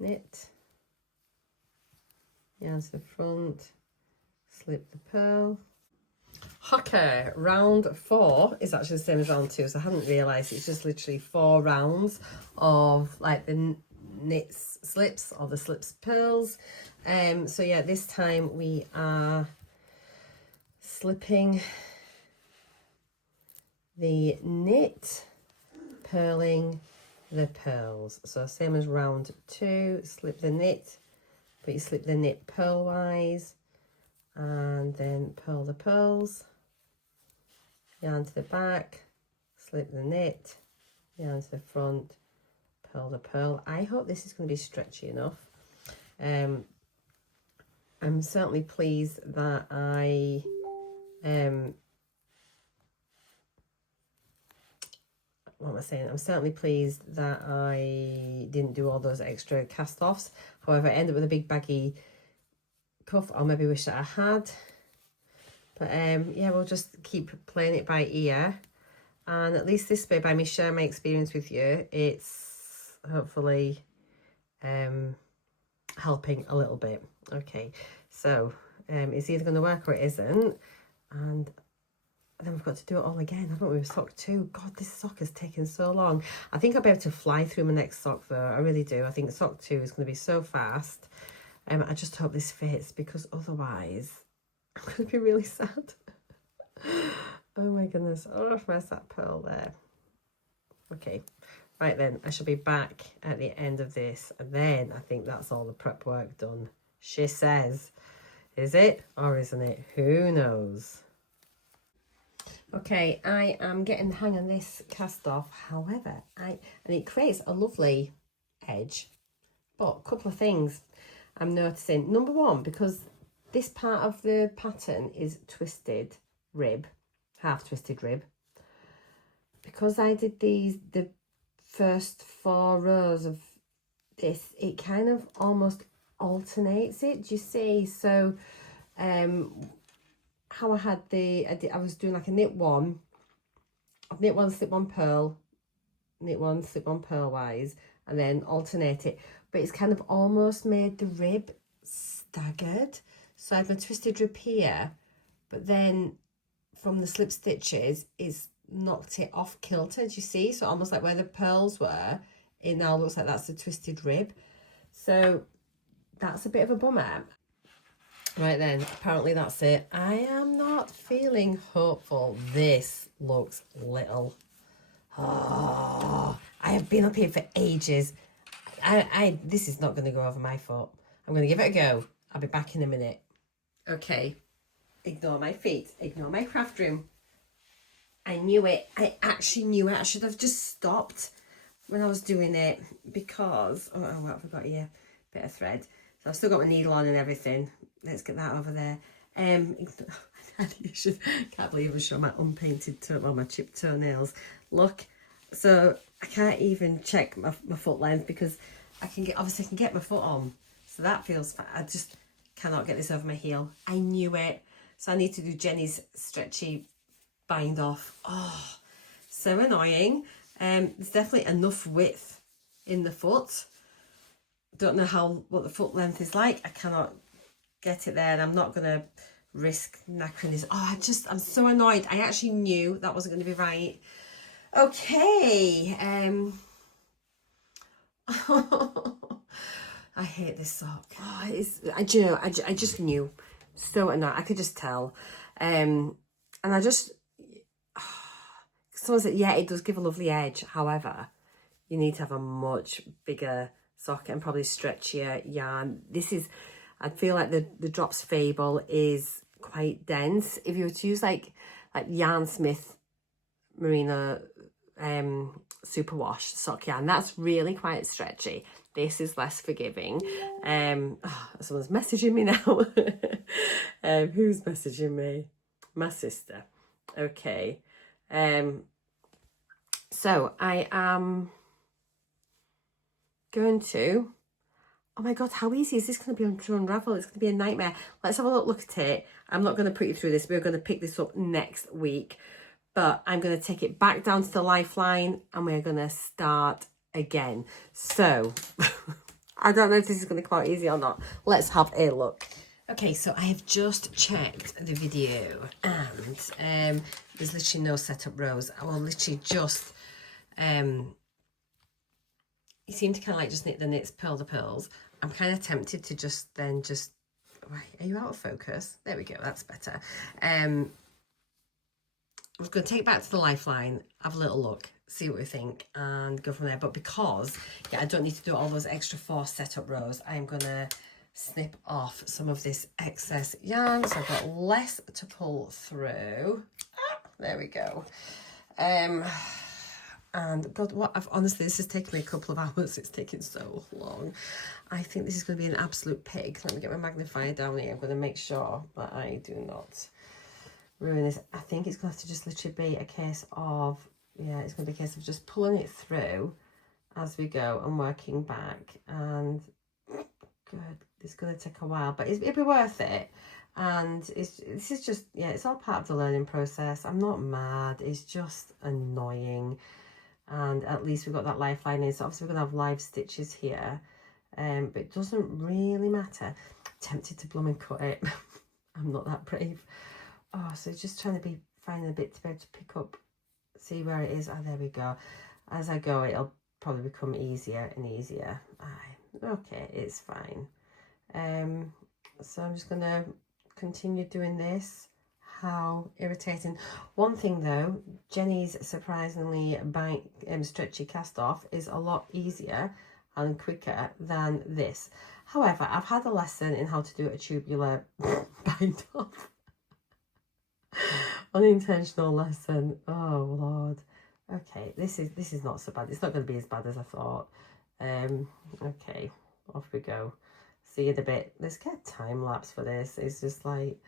knit, yarn to the front, slip the purl. Okay, round 4 is actually the same as round 2, so I hadn't realised it's just literally 4 rounds of like the knits slips or the slips purls. So yeah, this time we are slipping the knit, purling the pearls. So same as round 2, slip the knit, but you slip the knit purlwise and then purl the pearls, yarn to the back, slip the knit, yarn to the front, purl the pearl. I hope this is going to be stretchy enough. I'm certainly pleased that what am I saying? I'm certainly pleased that I didn't do all those extra cast offs. However, I ended up with a big baggy cuff. I'll maybe wish that I had. But yeah, we'll just keep playing it by ear. And at least this way, by me sharing my experience with you, it's hopefully helping a little bit. Okay, so it's either going to work or it isn't. And then we've got to do it all again, haven't we, with sock 2. God, this sock has taken so long. I think I'll be able to fly through my next sock though. I really do. I think sock 2 is going to be so fast. I just hope this fits, because otherwise I'm going to be really sad. Oh my goodness. Oh, where's that pearl there? Okay, right then, I shall be back at the end of this, and then I think that's all the prep work done, she says. Is it or isn't it? Who knows? Okay, I am getting the hang of this cast off. However, and it creates a lovely edge, but a couple of things I'm noticing. Number one, because this part of the pattern is twisted rib, half twisted rib, because I did the first 4 rows of this, it kind of almost alternates it. Do you see? So how I had I was doing like a knit 1, knit 1, slip 1 purl, knit 1, slip 1 purlwise, and then alternate it. But it's kind of almost made the rib staggered. So I have a twisted rib here, but then from the slip stitches, it's knocked it off kilter, you see? So almost like where the pearls were, it now looks like that's a twisted rib. So that's a bit of a bummer. Right then, apparently that's it. I am not feeling hopeful. This looks little. Oh, I have been up here for ages. This is not going to go over my foot. I'm going to give it a go. I'll be back in a minute. Okay, ignore my feet. Ignore my craft room. I knew it. I actually knew it. I should have just stopped when I was doing it because... Oh, what have I got here? Bit of thread. So I've still got my needle on and everything. Let's get that over there. Can't believe I'm showing my unpainted my chipped toenails. Look, so I can't even check my foot length because I can get my foot on. So that feels fine. I just cannot get this over my heel. I knew it. So I need to do Jenny's stretchy bind off. Oh, so annoying. There's definitely enough width in the foot. Don't know what the foot length is like. I cannot get it there, and I'm not gonna risk knackering this. Oh, I'm so annoyed. I actually knew that wasn't going to be right. Okay. I hate this sock. Oh, I just knew. So annoyed. I could just tell. And I just... Someone said, yeah, it does give a lovely edge. However, you need to have a much bigger socket and probably stretchier yarn. I feel like the Drops Fable is quite dense. If you were to use like Yarn Smith Merino superwash sock yarn, that's really quite stretchy. This is less forgiving. Someone's messaging me now. Who's messaging me? My sister. Okay. So I am going to... Oh my God, how easy is this going to be to unravel? It's going to be a nightmare. Let's have a look at it. I'm not going to put you through this. We're going to pick this up next week. But I'm going to take it back down to the lifeline and we're going to start again. So, I don't know if this is going to be quite easy or not. Let's have a look. Okay, so I have just checked the video and there's literally no setup rows. I will literally just... you seem to kind of like just knit the knits, purl the purls. I'm kind of tempted to just... Right, are you out of focus? There we go, that's better. I'm going to take it back to the lifeline, have a little look, see what we think, and go from there. But because, I don't need to do all those extra 4 setup rows, I'm going to snip off some of this excess yarn. So I've got less to pull through. There we go. And God, honestly, this has taken me a couple of hours. It's taken so long. I think this is going to be an absolute pig. Let me get my magnifier down here. I'm going to make sure that I do not ruin this. I think it's going to have to just literally be a case of, it's going to be a case of just pulling it through as we go and working back. And good, it's going to take a while, but it'll be worth it. And this is just, it's all part of the learning process. I'm not mad. It's just annoying. And at least we've got that lifeline in. So obviously we're going to have live stitches here. But it doesn't really matter. I'm tempted to bloom and cut it. I'm not that brave. Oh, so just trying to finding a bit to be able to pick up, see where it is. Oh, there we go. As I go, it'll probably become easier and easier. Okay, it's fine. So I'm just going to continue doing this. How irritating. One thing though, Jenny's surprisingly stretchy cast off is a lot easier and quicker than this. However, I've had a lesson in how to do a tubular bind off. Unintentional lesson. Oh Lord. Okay, this is not so bad. It's not going to be as bad as I thought. Okay, off we go. See you in a bit. Let's get a time lapse for this. It's just like,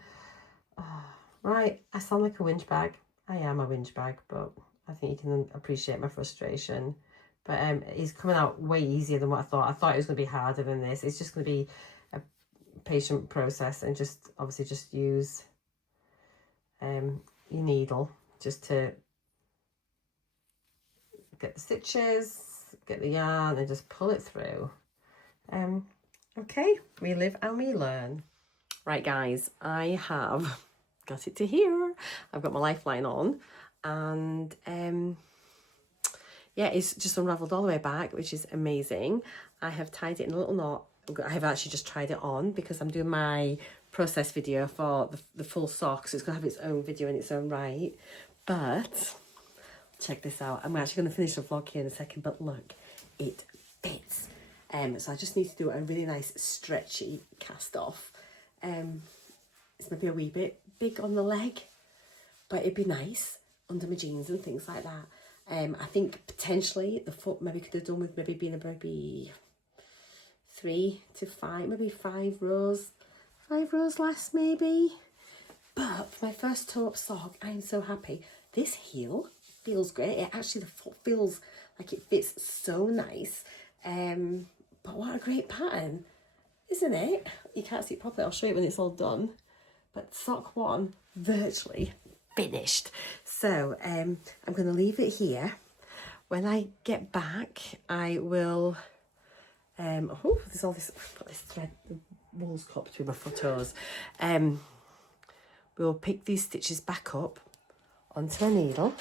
right. I sound like a whinge bag. I am a whinge bag, but I think you can appreciate my frustration. But it's coming out way easier than what I thought. I thought it was going to be harder than this. It's just going to be a patient process, and just obviously just use your needle just to get the stitches, get the yarn, and just pull it through. Okay, we live and we learn. Right guys, I have got it to here. I've got my lifeline on, and it's just unraveled all the way back, which is amazing. I have tied it in a little knot I have actually just tried it on because I'm doing my process video for the full sock, so it's going to have its own video in its own right. But check this out. I'm actually going to finish the vlog here in a second, but look, it fits. So I just need to do a really nice stretchy cast off. It's maybe a wee bit big on the leg, but it'd be nice under my jeans and things like that. I think potentially the foot maybe could have done with maybe being a maybe 3 to 5, maybe 5 rows less maybe. But for my first toe-up sock, I am so happy. This heel feels great. It actually, the foot feels like it fits so nice. But what a great pattern, isn't it? You can't see it properly. I'll show you when it's all done. But sock 1, virtually finished. So I'm going to leave it here. When I get back, I will... oh, there's all this... I've got this thread, the wool's caught between my toes. We'll pick these stitches back up onto my needle.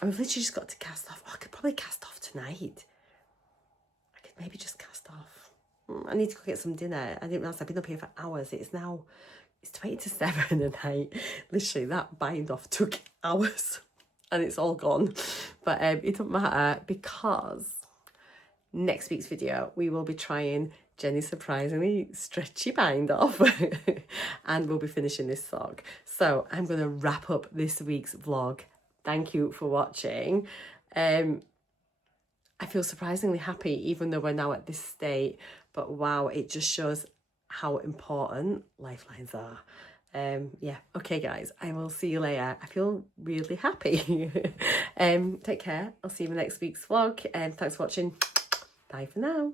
And we've literally just got to cast off. Oh, I could probably cast off tonight. I could maybe just cast off. I need to go get some dinner. I didn't realise I've been up here for hours. It's 20 to 7 at night. Literally, that bind off took hours. And it's all gone. But it doesn't matter because next week's video, we will be trying Jenny's surprisingly stretchy bind off. And we'll be finishing this sock. So I'm going to wrap up this week's vlog. Thank you for watching. I feel surprisingly happy, even though we're now at this state. But wow, it just shows how important lifelines are. Yeah, okay guys, I will see you later. I feel really happy. Take care. I'll see you in next week's vlog. Thanks for watching. Bye for now.